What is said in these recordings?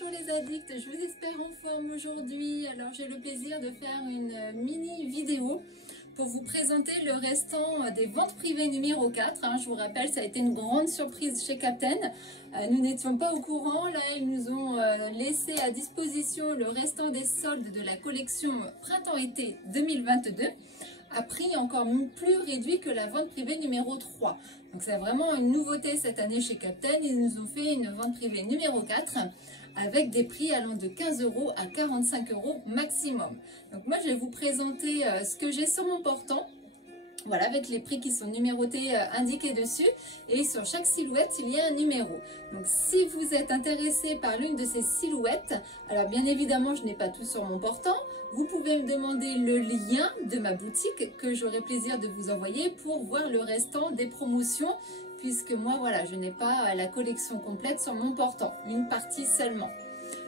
Bonjour les addicts, je vous espère en forme aujourd'hui. Alors j'ai le plaisir de faire une mini vidéo pour vous présenter le restant des ventes privées numéro 4. Je vous rappelle, ça a été une grande surprise chez Captain. Nous n'étions pas au courant. Là, ils nous ont laissé à disposition le restant des soldes de la collection Printemps-été 2022 à prix encore plus réduit que la vente privée numéro 3. Donc c'est vraiment une nouveauté cette année chez Captain. Ils nous ont fait une vente privée numéro 4 avec des prix allant de 15 € à 45 € maximum. Donc moi je vais vous présenter ce que j'ai sur mon portant. Voilà, avec les prix qui sont numérotés indiqués dessus. Et sur chaque silhouette, il y a un numéro. Donc si vous êtes intéressé par l'une de ces silhouettes, alors bien évidemment, je n'ai pas tout sur mon portant. Vous pouvez me demander le lien de ma boutique que j'aurai plaisir de vous envoyer pour voir le restant des promotions. Puisque moi, voilà, je n'ai pas la collection complète sur mon portant, une partie seulement.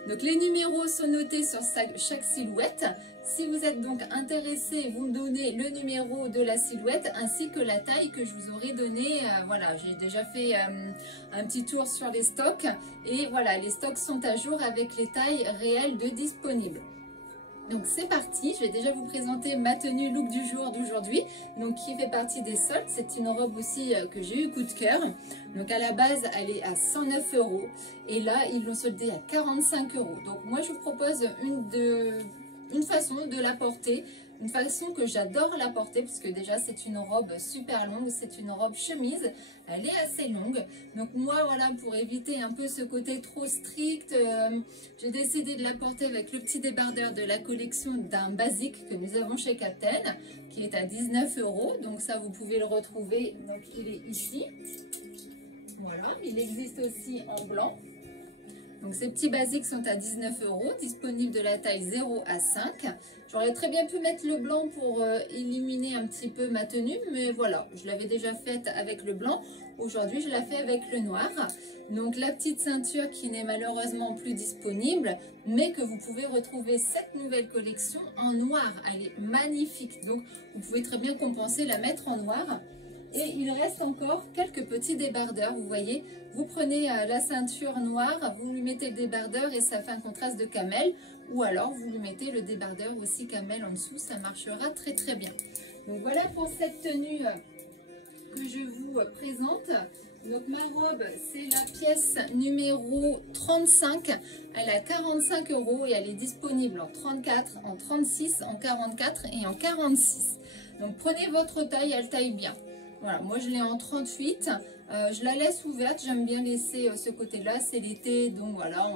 Donc les numéros sont notés sur chaque silhouette. Si vous êtes donc intéressé, vous me donnez le numéro de la silhouette ainsi que la taille que je vous aurai donnée. Voilà, j'ai déjà fait un petit tour sur les stocks et voilà, les stocks sont à jour avec les tailles réelles de disponibles. Donc c'est parti, je vais déjà vous présenter ma tenue look du jour d'aujourd'hui, donc qui fait partie des soldes. C'est une robe aussi que j'ai eu coup de cœur. Donc à la base elle est à 109 € et là ils l'ont soldée à 45 €. Donc moi je vous propose une façon de la porter, une façon que j'adore la porter parce que déjà c'est une robe super longue, c'est une robe chemise, elle est assez longue. Donc moi voilà, pour éviter un peu ce côté trop strict, j'ai décidé de la porter avec le petit débardeur de la collection d'un basique que nous avons chez Captain qui est à 19 €. Donc ça vous pouvez le retrouver, donc il est ici. Voilà, il existe aussi en blanc. Donc ces petits basiques sont à 19 €, disponibles de la taille 0 à 5. J'aurais très bien pu mettre le blanc pour éliminer un petit peu ma tenue, mais voilà, je l'avais déjà faite avec le blanc. Aujourd'hui, je la fais avec le noir. Donc la petite ceinture qui n'est malheureusement plus disponible, mais que vous pouvez retrouver cette nouvelle collection en noir. Elle est magnifique, donc vous pouvez très bien compenser, la mettre en noir. Et il reste encore quelques petits débardeurs, vous voyez, vous prenez la ceinture noire, vous lui mettez le débardeur et ça fait un contraste de camel, ou alors vous lui mettez le débardeur aussi camel en dessous, ça marchera très très bien. Donc voilà pour cette tenue que je vous présente. Donc ma robe, c'est la pièce numéro 35, elle est à 45 € et elle est disponible en 34, en 36, en 44 et en 46. Donc prenez votre taille, elle taille bien. Voilà, moi je l'ai en 38, je la laisse ouverte, j'aime bien laisser ce côté-là, c'est l'été, donc voilà,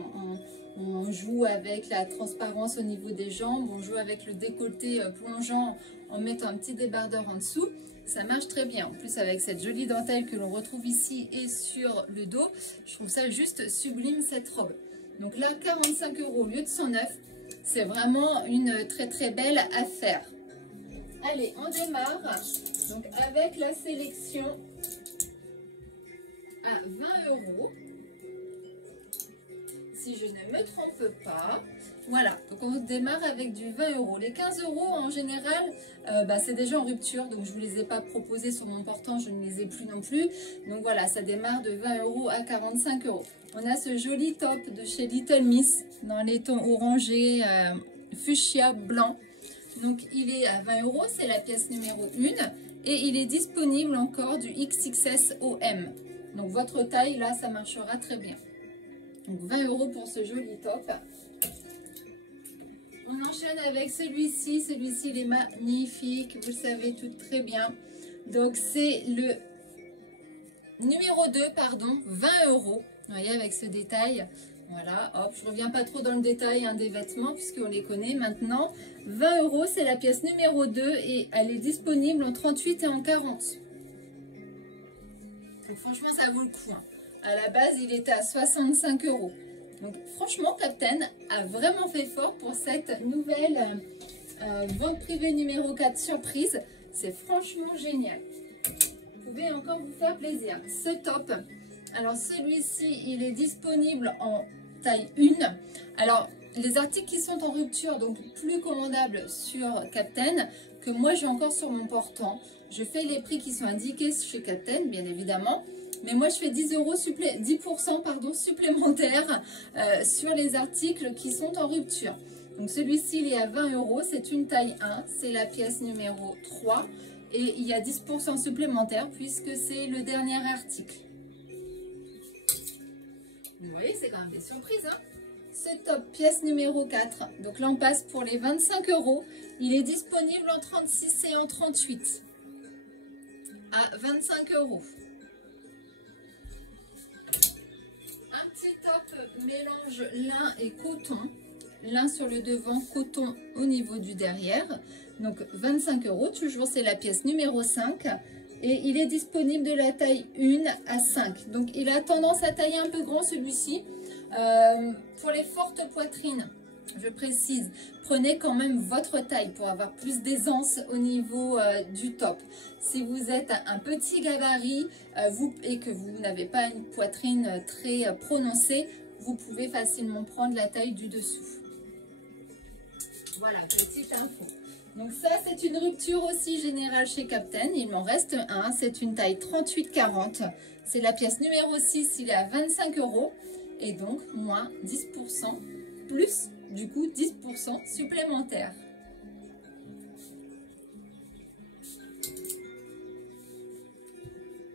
on joue avec la transparence au niveau des jambes, on joue avec le décolleté plongeant en mettant un petit débardeur en dessous, ça marche très bien. En plus avec cette jolie dentelle que l'on retrouve ici et sur le dos, je trouve ça juste sublime cette robe. Donc là, 45 € au lieu de 109, c'est vraiment une très très belle affaire. Allez, on démarre donc avec la sélection à 20 €, si je ne me trompe pas. Voilà, donc on démarre avec du 20 €. Les 15 € en général, c'est déjà en rupture, donc je ne vous les ai pas proposés sur mon portant, je ne les ai plus non plus. Donc voilà, ça démarre de 20 € à 45 €. On a ce joli top de chez Little Miss, dans les tons orangés, fuchsia, blanc. Donc il est à 20 €, c'est la pièce numéro 1 et il est disponible encore du XXS OM. Donc votre taille là, ça marchera très bien. Donc 20 € pour ce joli top. On enchaîne avec celui-ci, il est magnifique, vous le savez tout très bien. Donc c'est le numéro 2, pardon, 20 €. Vous voyez avec ce détail. Voilà, hop, je ne reviens pas trop dans le détail des vêtements puisqu'on les connaît maintenant. 20 €, c'est la pièce numéro 2 et elle est disponible en 38 et en 40. Donc franchement, ça vaut le coup. À la base, il était à 65 €. Donc franchement, Captain a vraiment fait fort pour cette nouvelle vente privée numéro 4 surprise. C'est franchement génial. Vous pouvez encore vous faire plaisir. Ce top, alors celui-ci, il est disponible en taille 1. Alors les articles qui sont en rupture, donc plus commandables sur Captain, que moi j'ai encore sur mon portant. Je fais les prix qui sont indiqués chez Captain, bien évidemment. Mais moi, je fais 10% pardon, supplémentaires sur les articles qui sont en rupture. Donc celui-ci, il est à 20 €, c'est une taille 1, c'est la pièce numéro 3. Et il y a 10% supplémentaires puisque c'est le dernier article. Vous voyez, c'est quand même des surprises, hein. Ce top, pièce numéro 4. Donc là, on passe pour les 25 €. Il est disponible en 36 et en 38. À 25 €. Un petit top mélange lin et coton. Lin sur le devant, coton au niveau du derrière. Donc 25 €, toujours c'est la pièce numéro 5. Et il est disponible de la taille 1 à 5. Donc il a tendance à tailler un peu grand celui-ci. Pour les fortes poitrines, je précise, prenez quand même votre taille pour avoir plus d'aisance au niveau du top. Si vous êtes un petit gabarit et que vous n'avez pas une poitrine très prononcée, vous pouvez facilement prendre la taille du dessous. Voilà, petite info. Donc ça, c'est une rupture aussi générale chez Captain. Il m'en reste un, c'est une taille 38-40. C'est la pièce numéro 6, il est à 25 €. Et donc, moins 10%, plus du coup 10% supplémentaire.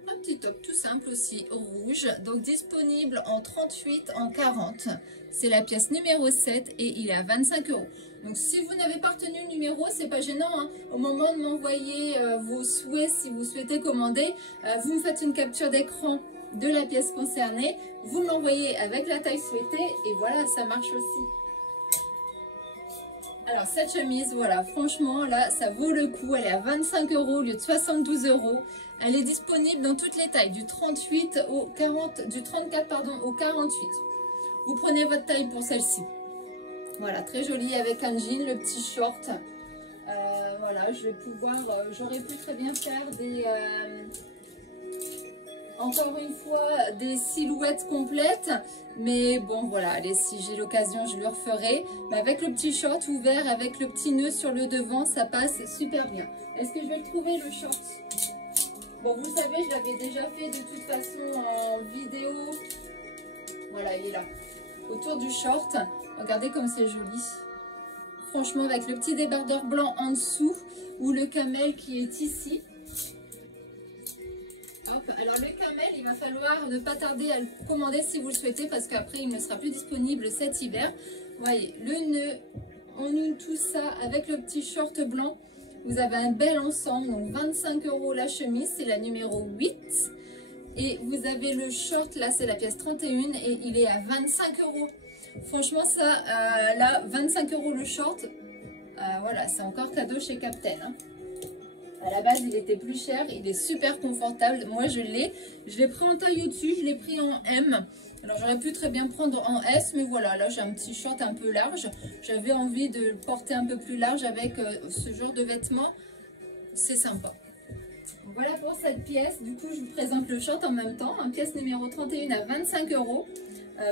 Un petit top tout simple aussi, rouge. Donc disponible en 38, en 40. C'est la pièce numéro 7 et il est à 25 €. Donc si vous n'avez pas retenu le numéro, c'est pas gênant, hein. Au moment de m'envoyer vos souhaits, si vous souhaitez commander, vous me faites une capture d'écran de la pièce concernée, vous me l'envoyez avec la taille souhaitée et voilà, ça marche aussi. Alors cette chemise, voilà, franchement là, ça vaut le coup. Elle est à 25 € au lieu de 72 €. Elle est disponible dans toutes les tailles, du 38 au 40, du 34 pardon au 48. Vous prenez votre taille pour celle-ci. Voilà, très jolie avec un jean, le petit short. Voilà, je vais pouvoir, j'aurais pu très bien faire des, encore une fois, des silhouettes complètes. Mais bon, voilà, allez, si j'ai l'occasion, je le referai. Mais avec le petit short ouvert, avec le petit nœud sur le devant, ça passe super bien. Est-ce que je vais le trouver, le short? Bon, vous savez, je l'avais déjà fait de toute façon en vidéo. Voilà, il est là. Autour du short. Regardez comme c'est joli. Franchement, avec le petit débardeur blanc en dessous ou le camel qui est ici. Hop. Alors le camel, il va falloir ne pas tarder à le commander si vous le souhaitez parce qu'après, il ne sera plus disponible cet hiver. Vous voyez, le nœud, on une tout ça avec le petit short blanc. Vous avez un bel ensemble, donc 25 € la chemise, c'est la numéro 8. Et vous avez le short, là c'est la pièce 31 et il est à 25 €. Franchement ça, là 25 € le short, voilà c'est encore cadeau chez Captain. Hein. À la base il était plus cher, il est super confortable. Moi je l'ai pris en taille au-dessus, je l'ai pris en M. Alors j'aurais pu très bien prendre en S, mais voilà, là j'ai un petit short un peu large. J'avais envie de le porter un peu plus large avec ce genre de vêtements, c'est sympa. Voilà pour cette pièce, du coup je vous présente le short en même temps, hein, pièce numéro 31 à 25 €.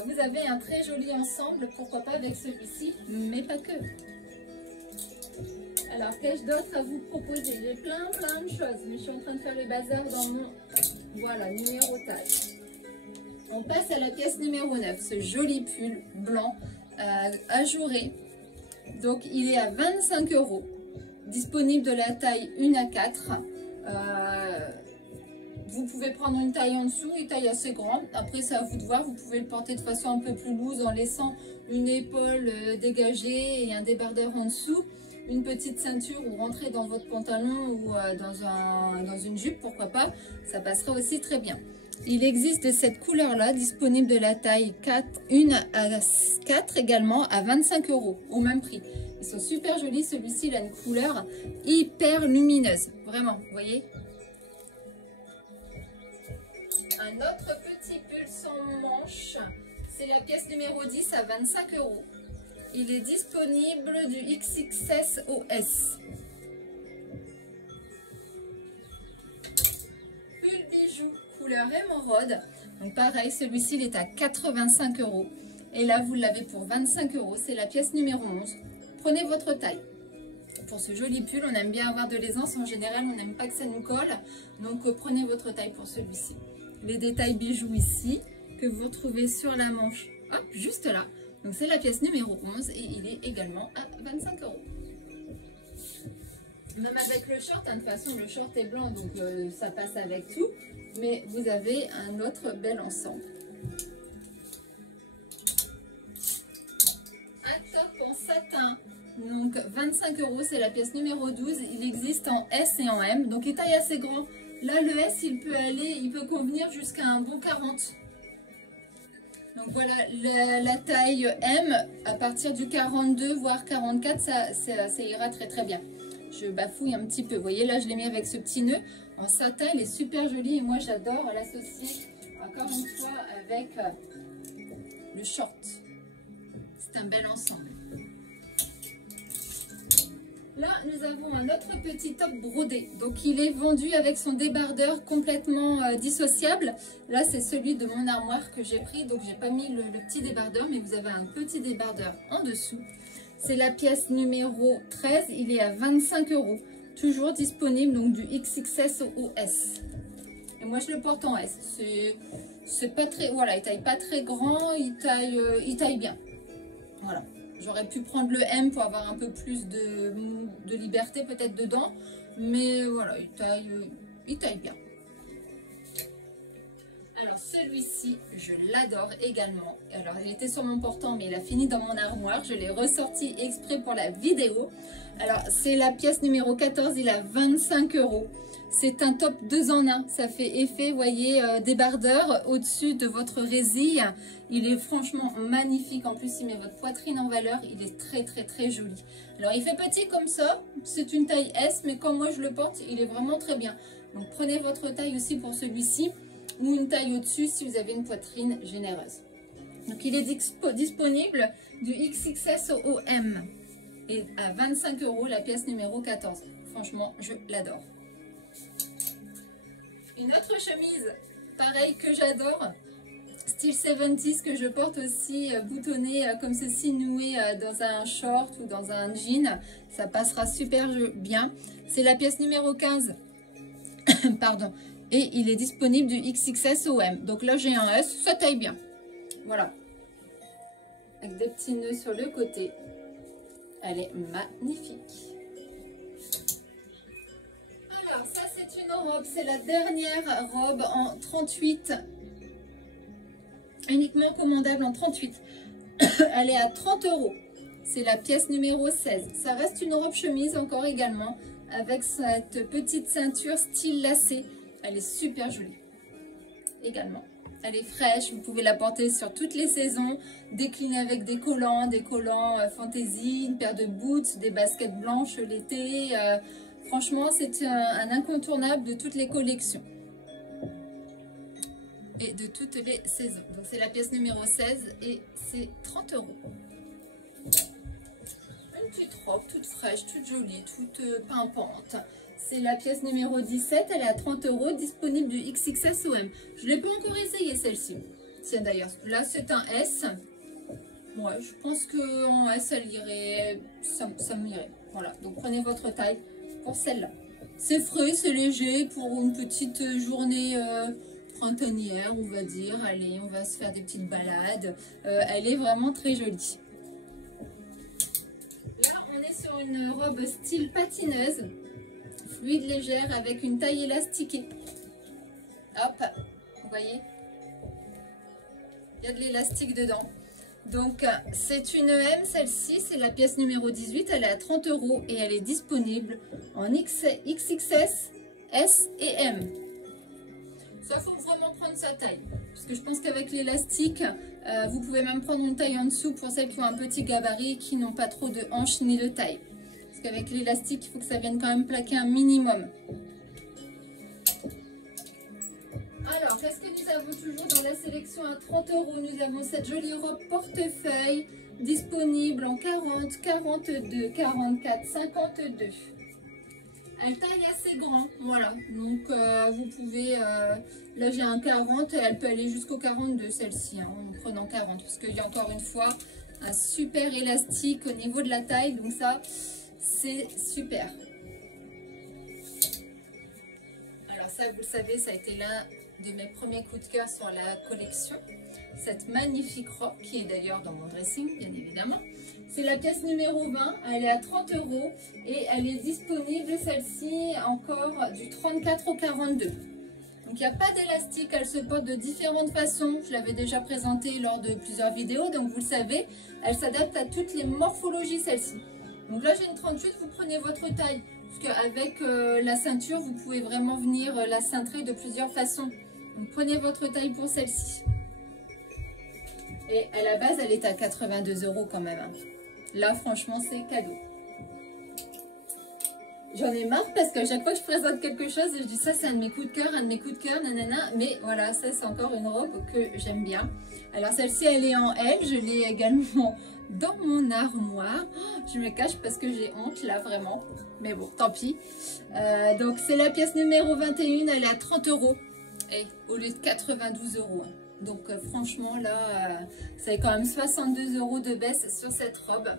Vous avez un très joli ensemble, pourquoi pas avec celui-ci, mais pas que. Alors qu'ai-je d'autre à vous proposer? J'ai plein de choses, mais je suis en train de faire le bazar dans mon, voilà, numéro taille. On passe à la pièce numéro 9, ce joli pull blanc ajouré. Donc il est à 25 €, disponible de la taille 1 à 4. Vous pouvez prendre une taille en dessous, une taille assez grande. Après, c'est à vous de voir. Vous pouvez le porter de façon un peu plus loose en laissant une épaule dégagée et un débardeur en dessous. Une petite ceinture ou rentrer dans votre pantalon ou dans une jupe, pourquoi pas. Ça passera aussi très bien. Il existe de cette couleur-là, disponible de la taille 4, 1 à 4 également, à 25 € au même prix. Ils sont super jolis. Celui-ci, il a une couleur hyper lumineuse. Vraiment, vous voyez? Un autre petit pull sans manche, c'est la pièce numéro 10 à 25 €. Il est disponible du XXS au S. Pull bijou couleur émeraude. Donc pareil, celui-ci il est à 85 €. Et là, vous l'avez pour 25 €. C'est la pièce numéro 11. Prenez votre taille. Pour ce joli pull, on aime bien avoir de l'aisance. En général, on n'aime pas que ça nous colle. Donc prenez votre taille pour celui-ci. les détails bijoux ici, que vous retrouvez sur la manche, hop, juste là. Donc c'est la pièce numéro 11 et il est également à 25 €. Même avec le short, hein, de toute façon le short est blanc, donc ça passe avec tout. Mais vous avez un autre bel ensemble. Un top en satin. Donc 25 €, c'est la pièce numéro 12. Il existe en S et en M. Donc il taille assez grand. Là le S il peut convenir jusqu'à un bon 40. Donc voilà, la taille M, à partir du 42 voire 44, ça ira très très bien. Je bafouille un petit peu. Vous voyez, là je l'ai mis avec ce petit nœud. En satin, il est super joli et moi j'adore l'associer encore une fois avec le short. C'est un bel ensemble. Là, nous avons un autre petit top brodé. Donc, il est vendu avec son débardeur complètement dissociable. Là, c'est celui de mon armoire que j'ai pris. Donc, j'ai pas mis le petit débardeur, mais vous avez un petit débardeur en dessous. C'est la pièce numéro 13. Il est à 25 €. Toujours disponible, donc du XXS au S. Et moi, je le porte en S. C'est pas très... Voilà, il taille pas très grand. Il taille bien. Voilà. J'aurais pu prendre le M pour avoir un peu plus de liberté peut-être dedans. Mais voilà, il taille bien. Alors celui-ci, je l'adore également. Alors il était sur mon portant, mais il a fini dans mon armoire. Je l'ai ressorti exprès pour la vidéo. Alors c'est la pièce numéro 14, il a 25 €. C'est un top 2 en 1. Ça fait effet, vous voyez, débardeur au-dessus de votre résille. Il est franchement magnifique. En plus, il met votre poitrine en valeur. Il est très, très, très joli. Alors, il fait petit comme ça. C'est une taille S, mais comme moi, je le porte, il est vraiment très bien. Donc, prenez votre taille aussi pour celui-ci ou une taille au-dessus si vous avez une poitrine généreuse. Donc, il est disponible du XXS au M et à 25 € la pièce numéro 14. Franchement, je l'adore. Une autre chemise, pareil, que j'adore, style 70s, que je porte aussi boutonnée comme ceci, nouée dans un short ou dans un jean. Ça passera super bien. C'est la pièce numéro 15. Pardon. Et il est disponible du XXS au M. Donc là, j'ai un S, ça taille bien. Voilà. Avec des petits nœuds sur le côté. Elle est magnifique. Alors, ça, c'est une robe. C'est la dernière robe en 38. Uniquement commandable en 38. Elle est à 30 €. C'est la pièce numéro 16. Ça reste une robe chemise encore également. Avec cette petite ceinture style lacé. Elle est super jolie. Également. Elle est fraîche. Vous pouvez la porter sur toutes les saisons. Déclinée avec des collants fantaisie. Une paire de boots. Des baskets blanches l'été. Franchement, c'est un incontournable de toutes les collections et de toutes les saisons. Donc, c'est la pièce numéro 16 et c'est 30 €. Une petite robe toute fraîche, toute jolie, toute pimpante. C'est la pièce numéro 17, elle est à 30 €, disponible du XXS au M. Je ne l'ai pas encore essayé celle-ci. Tiens d'ailleurs, là c'est un S. Ouais, je pense qu'en S, elle irait, ça m'irait. Voilà, donc prenez votre taille pour celle-là. C'est frais, c'est léger pour une petite journée printanière, on va dire. Allez, on va se faire des petites balades. Elle est vraiment très jolie. Là, on est sur une robe style patineuse, fluide légère avec une taille élastiquée. Hop, vous voyez, il y a de l'élastique dedans. Donc, c'est une M, celle-ci, c'est la pièce numéro 18, elle est à 30 € et elle est disponible en XXS, S et M. Ça, faut vraiment prendre sa taille, parce que je pense qu'avec l'élastique, vous pouvez même prendre une taille en dessous pour celles qui ont un petit gabarit et qui n'ont pas trop de hanches ni de taille. Parce qu'avec l'élastique, il faut que ça vienne quand même plaquer un minimum. Alors, qu'est-ce que nous avons toujours dans la sélection à 30 €? Nous avons cette jolie robe portefeuille disponible en 40, 42, 44, 52. Elle taille assez grand, voilà. Donc, vous pouvez... là, j'ai un 40 et elle peut aller jusqu'au 42, celle-ci, hein, en prenant 40. Parce qu'il y a encore une fois un super élastique au niveau de la taille. Donc ça, c'est super. Alors ça, vous le savez, ça a été l'un de mes premiers coups de cœur sur la collection. Cette magnifique robe qui est d'ailleurs dans mon dressing, bien évidemment. C'est la pièce numéro 20, elle est à 30 € et elle est disponible, celle-ci, encore du 34 au 42. Donc il n'y a pas d'élastique, elle se porte de différentes façons. Je l'avais déjà présentée lors de plusieurs vidéos, donc vous le savez, elle s'adapte à toutes les morphologies, celle-ci. Donc là j'ai une 38, vous prenez votre taille, parce qu'avec la ceinture, vous pouvez vraiment venir la cintrer de plusieurs façons. Donc prenez votre taille pour celle-ci. Et à la base, elle est à 82 € quand même. Là, franchement, c'est cadeau. J'en ai marre parce qu'à chaque fois que je présente quelque chose, je dis ça, c'est un de mes coups de cœur, nanana. Mais voilà, ça, c'est encore une robe que j'aime bien. Alors, celle-ci, elle est en L. Je l'ai également dans mon armoire. Oh, je me cache parce que j'ai honte, là, vraiment. Mais bon, tant pis. Donc, c'est la pièce numéro 21. Elle est à 30 € et au lieu de 92 €. Donc franchement là, ça fait quand même 62 € de baisse sur cette robe.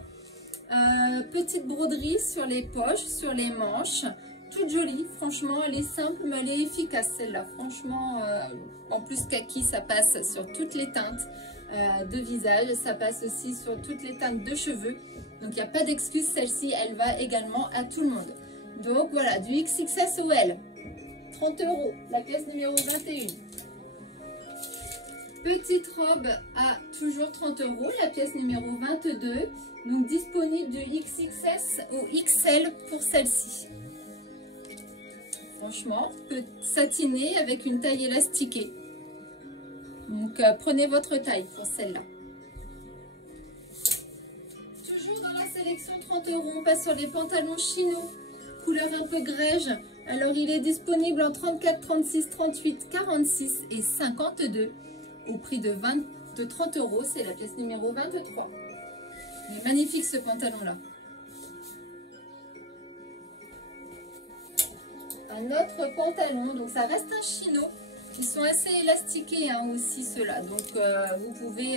Petite broderie sur les poches, sur les manches. Toute jolie, franchement elle est simple mais elle est efficace celle-là. Franchement, en plus kaki ça passe sur toutes les teintes de visage. Ça passe aussi sur toutes les teintes de cheveux. Donc il n'y a pas d'excuse, celle-ci elle va également à tout le monde. Donc voilà, du XXS au L. 30 €, la pièce numéro 21. Petite robe à toujours 30 €, la pièce numéro 22. Donc disponible de XXS au XL pour celle-ci. Franchement, peut satiner avec une taille élastiquée. Donc prenez votre taille pour celle-là. Toujours dans la sélection 30 €, on passe sur les pantalons chino, couleur un peu grège. Alors il est disponible en 34, 36, 38, 46 et 52. Au prix de 30 €, c'est la pièce numéro 23. Il est magnifique ce pantalon-là. Un autre pantalon, donc ça reste un chino. Ils sont assez élastiqués hein, aussi ceux-là. Donc vous pouvez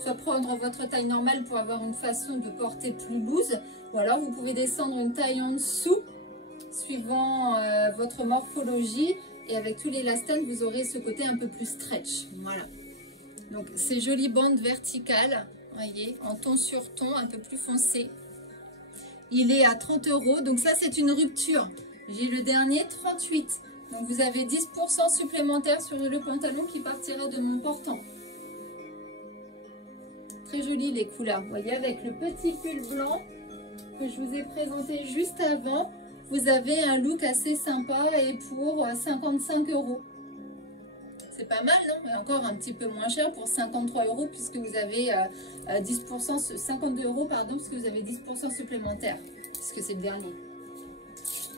soit prendre votre taille normale pour avoir une façon de porter plus loose. Ou alors vous pouvez descendre une taille en dessous, suivant votre morphologie. Et avec tous les élastane, vous aurez ce côté un peu plus stretch. Voilà. Donc ces jolies bandes verticales, voyez, en ton sur ton, un peu plus foncé. Il est à 30 €, donc ça c'est une rupture. J'ai le dernier 38. Donc vous avez 10% supplémentaire sur le pantalon qui partira de mon portant. Très joli les couleurs. Vous voyez, avec le petit pull blanc que je vous ai présenté juste avant, vous avez un look assez sympa et pour 55 €. C'est pas mal, non? Mais encore un petit peu moins cher pour 53 € puisque vous avez 10%, 52 € pardon, puisque vous avez 10% supplémentaire, puisque c'est le dernier.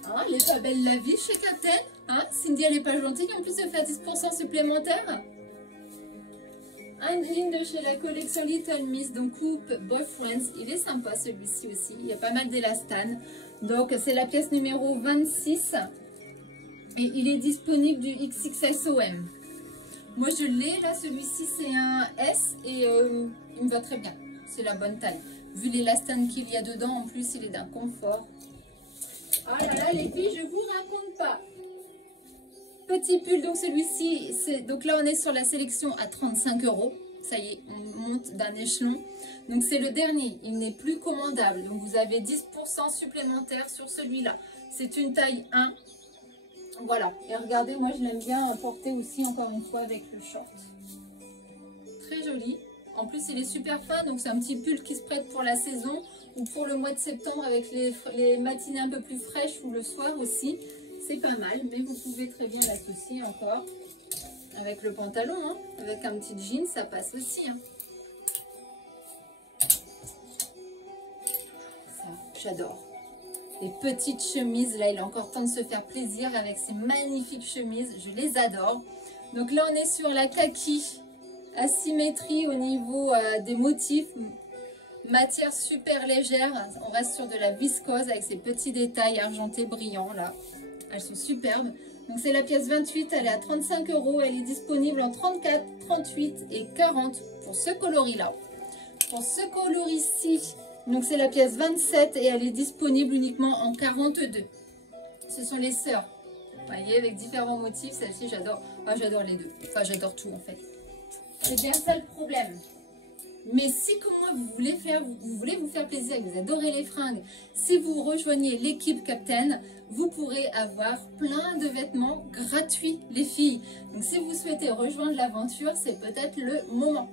Ah, elle est pas belle la vie chez Captain, hein? Cindy elle est pas gentille en plus de faire 10% supplémentaire. Un jean de chez la collection Little Miss, donc Coupe Boyfriends, il est sympa celui-ci aussi, il y a pas mal d'élastane. Donc c'est la pièce numéro 26 et il est disponible du XXSOM. Moi je l'ai là, celui-ci c'est un S et il me va très bien, c'est la bonne taille. Vu l'élastane qu'il y a dedans, en plus il est d'un confort. Ah là là les filles, je vous raconte pas. Petit pull, donc celui-ci, donc là on est sur la sélection à 35 €. Ça y est, on monte d'un échelon. Donc c'est le dernier, il n'est plus commandable. Donc vous avez 10% supplémentaire sur celui-là. C'est une taille 1. Voilà, et regardez, moi je l'aime bien porter aussi encore une fois avec le short. Très joli. En plus il est super fin, donc c'est un petit pull qui se prête pour la saison ou pour le mois de septembre avec les matinées un peu plus fraîches ou le soir aussi. C'est pas mal, mais vous pouvez très bien l'associer encore avec le pantalon, hein. Avec un petit jean, ça passe aussi. Hein. Ça, j'adore. Les petites chemises, là, il est encore temps de se faire plaisir avec ces magnifiques chemises. Je les adore. Donc là, on est sur la kaki. Asymétrie au niveau des motifs. Matière super légère. On reste sur de la viscose avec ces petits détails argentés brillants, là. Elles sont superbes. Donc c'est la pièce 28, elle est à 35 €. Elle est disponible en 34, 38 et 40 pour ce coloris-là. Pour ce coloris-ci, donc c'est la pièce 27 et elle est disponible uniquement en 42. Ce sont les sœurs. voyez, avec différents motifs. Celle-ci, j'adore. Ah, j'adore les deux. Enfin, j'adore tout, en fait. C'est bien ça le problème. Mais si comme moi, vous voulez vous faire plaisir, que vous adorez les fringues, si vous rejoignez l'équipe Captain, vous pourrez avoir plein de vêtements gratuits, les filles. Donc, si vous souhaitez rejoindre l'aventure, c'est peut-être le moment.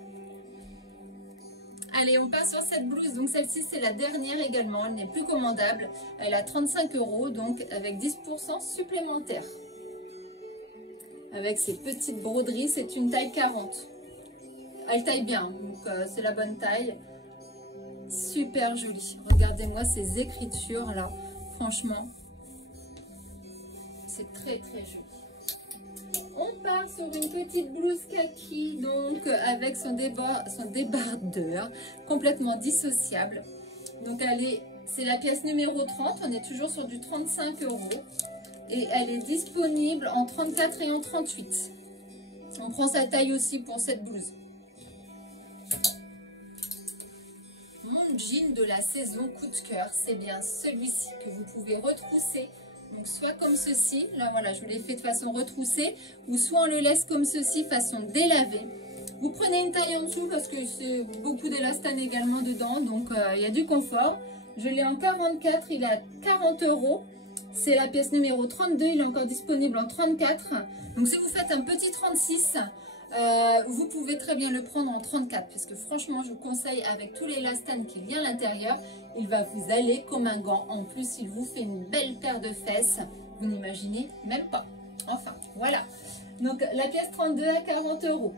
Allez, on passe sur cette blouse. Donc, celle-ci, c'est la dernière également. Elle n'est plus commandable. Elle a 35 €, donc avec 10% supplémentaire. Avec ces petites broderies, c'est une taille 40. Elle taille bien, donc c'est la bonne taille. Super jolie. Regardez-moi ces écritures là. Franchement, c'est très très joli. On part sur une petite blouse kaki, donc avec son débardeur complètement dissociable. Donc c'est la pièce numéro 30. On est toujours sur du 35 €. Et elle est disponible en 34 et en 38. On prend sa taille aussi pour cette blouse. Mon jean de la saison coup de cœur, c'est bien celui-ci que vous pouvez retrousser. Donc soit comme ceci, là voilà, je vous l'ai fait de façon retroussée, ou soit on le laisse comme ceci, façon délavée. Vous prenez une taille en dessous parce que c'est beaucoup d'élastane également dedans, donc il y a du confort. Je l'ai en 44, il est à 40 €. C'est la pièce numéro 32, il est encore disponible en 34. Donc si vous faites un petit 36, vous pouvez très bien le prendre en 34. Parce que franchement, je vous conseille avec tous les élastanes qu'il y a à l'intérieur, il va vous aller comme un gant. En plus, il vous fait une belle paire de fesses. Vous n'imaginez même pas. Enfin, voilà. Donc la pièce 32 à 40 €.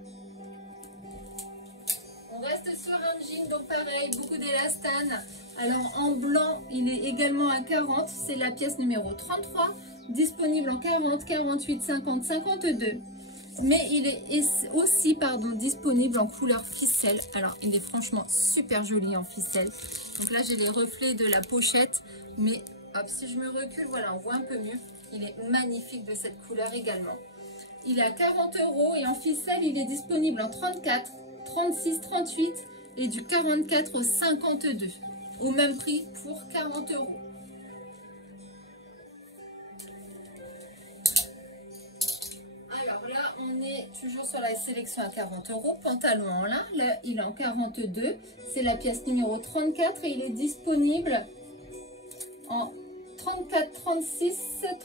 On reste sur un jean, donc pareil, beaucoup d'élastane. Alors en blanc, il est également à 40, c'est la pièce numéro 33, disponible en 40, 48, 50, 52. Mais il est aussi disponible en couleur ficelle. Alors il est franchement super joli en ficelle. Donc là j'ai les reflets de la pochette, mais hop, si je me recule, voilà, on voit un peu mieux. Il est magnifique de cette couleur également. Il est à 40 € et en ficelle, il est disponible en 34, 36, 38 et du 44 au 52. Au même prix pour 40 €. Alors là, on est toujours sur la sélection à 40 €. Pantalon en lin, là, il est en 42. C'est la pièce numéro 34 et il est disponible en 34, 36,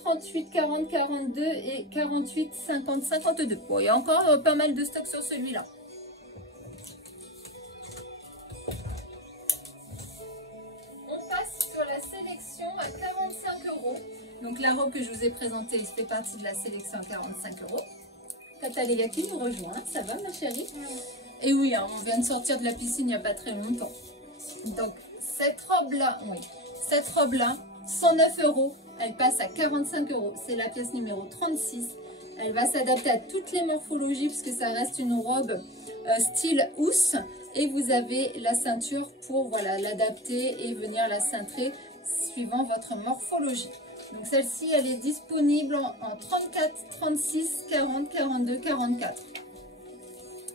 38, 40, 42 et 48, 50, 52. Bon, il y a encore pas mal de stock sur celui-là. Sélection à 45 €. Donc la robe que je vous ai présentée fait partie de la sélection à 45 €. Kataléa qui nous rejoint, ça va ma chérie? Et oui, hein, on vient de sortir de la piscine il n'y a pas très longtemps. Donc cette robe-là, oui, cette robe-là, 109 €, elle passe à 45 €. C'est la pièce numéro 36. Elle va s'adapter à toutes les morphologies puisque ça reste une robe style housse. Et vous avez la ceinture pour voilà, l'adapter et venir la cintrer suivant votre morphologie. Donc celle-ci, elle est disponible en 34, 36, 40, 42, 44.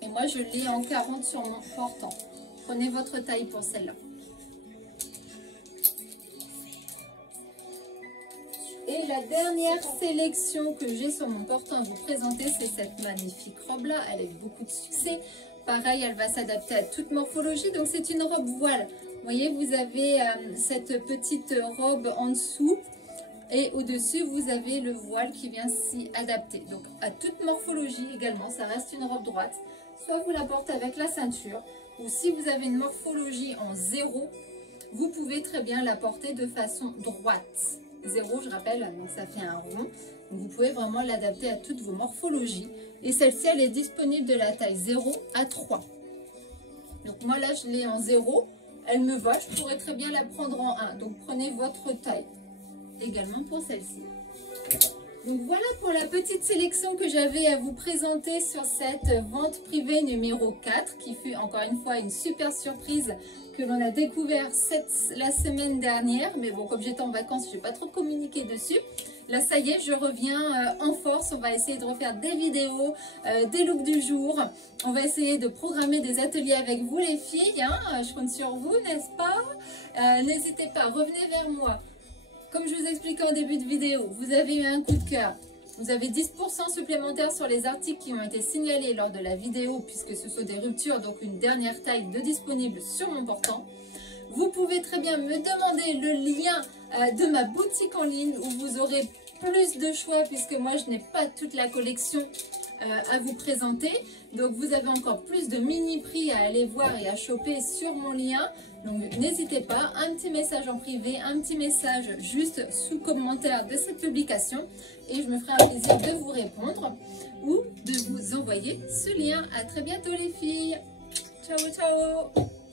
Et moi, je l'ai en 40 sur mon portant. Prenez votre taille pour celle-là. Et la dernière sélection que j'ai sur mon portant à vous présenter, c'est cette magnifique robe-là. Elle a eu beaucoup de succès. Pareil, elle va s'adapter à toute morphologie. Donc, c'est une robe voile. Vous voyez, vous avez cette petite robe en dessous. Et au-dessus, vous avez le voile qui vient s'y adapter. Donc, à toute morphologie également, ça reste une robe droite. Soit vous la portez avec la ceinture. Ou si vous avez une morphologie en 0, vous pouvez très bien la porter de façon droite. 0, je rappelle, donc ça fait un rond. Donc vous pouvez vraiment l'adapter à toutes vos morphologies. Et celle-ci, elle est disponible de la taille 0 à 3. Donc moi là, je l'ai en 0. Elle me va, je pourrais très bien la prendre en 1. Donc prenez votre taille. Également pour celle-ci. Donc voilà pour la petite sélection que j'avais à vous présenter sur cette vente privée numéro 4. Qui fut encore une fois une super surprise que l'on a découvert la semaine dernière. Mais bon, comme j'étais en vacances, je n'ai pas trop communiqué dessus. Là, ça y est, je reviens en force. On va essayer de refaire des vidéos, des looks du jour. On va essayer de programmer des ateliers avec vous, les filles. Hein. Je compte sur vous, n'est-ce pas? N'hésitez pas, revenez vers moi. Comme je vous expliquais en début de vidéo, vous avez eu un coup de cœur. Vous avez 10% supplémentaire sur les articles qui ont été signalés lors de la vidéo, puisque ce sont des ruptures, donc une dernière taille de disponible sur mon portant. Vous pouvez très bien me demander le lien de ma boutique en ligne où vous aurez plus de choix, puisque moi je n'ai pas toute la collection à vous présenter. Donc vous avez encore plus de mini prix à aller voir et à choper sur mon lien. Donc n'hésitez pas, un petit message en privé, un petit message juste sous commentaire de cette publication et je me ferai un plaisir de vous répondre ou de vous envoyer ce lien. À très bientôt les filles. Ciao ciao.